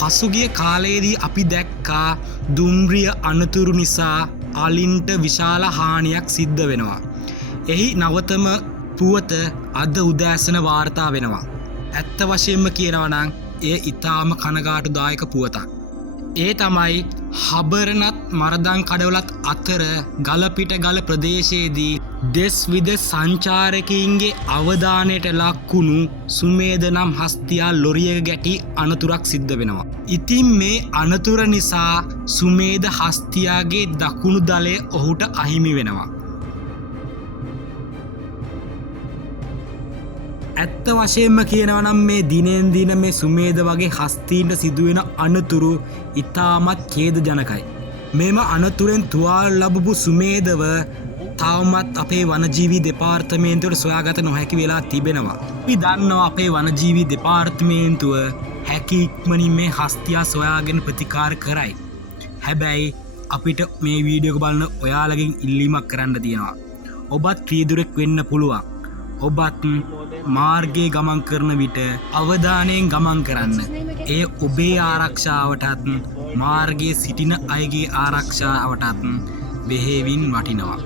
පසුගිය කාලයේදී අපි දැක්කා දුම්රිය අනතුරු නිසා අලින්ට විශාල හානියක් සිද්ධ වෙනවා. එහි නවතම පුවත අද උදෑසන වාර්තා වෙනවා. ඇත්ත වශයෙන්ම කියනවා නම් එය ඊටාම කනගාටුදායක පුවතක්. ඒ තමයි හබරනත් මරදන් කඩවලත් අතර ගලපිට ගල ප්‍රදේශයේදී දෙස් විදෙස් සංචාරකයින්ගේ අවධානයට ලක්වුණු සුමේද නම් හස්තියා ලොරියක ගැටි අනතුරක් සිද්ධ වෙනවා. ඉතින් මේ අනතුර නිසා සුමේද හස්තියාගේ දකුණු දලය ඔහුට අහිමි වෙනවා. ඇත්ත වශයෙන්ම කියනවා නම් මේ දිනෙන් දින මේ සුමේද වගේ හස්තීන්ට සිදුවෙන අනතුරු ඉතාමත් ඛේදජනකයි. මෙම අනතුරෙන් තුවාල ලැබපු සුමේදව තවමත් අපේ වනජීවී දෙපාර්තමේන්තුවට සොයාගත නොහැකි වෙලා තිබෙනවා. අපි දන්නවා අපේ වනජීවී දෙපාර්තමේන්තුව හැකි ඉක්මනින් මේ හස්තියා සොයාගෙන ප්‍රතිකාර කරයි. හැබැයි අපිට මේ වීඩියෝ එක බලන ඔයාලගෙන් ඉල්ලීමක් කරන්න තියෙනවා. ඔබත් ක්‍රීදුරෙක් වෙන්න පුළුවන්. ඔබත් මාර්ගයේ ගමන් කරන විට අවධානයෙන් ගමන් කරන්න. එය ඔබේ ආරක්ෂාවටත් මාර්ගයේ සිටින අයගේ ආරක්ෂාවටත් බෙහෙවින් වටිනවා.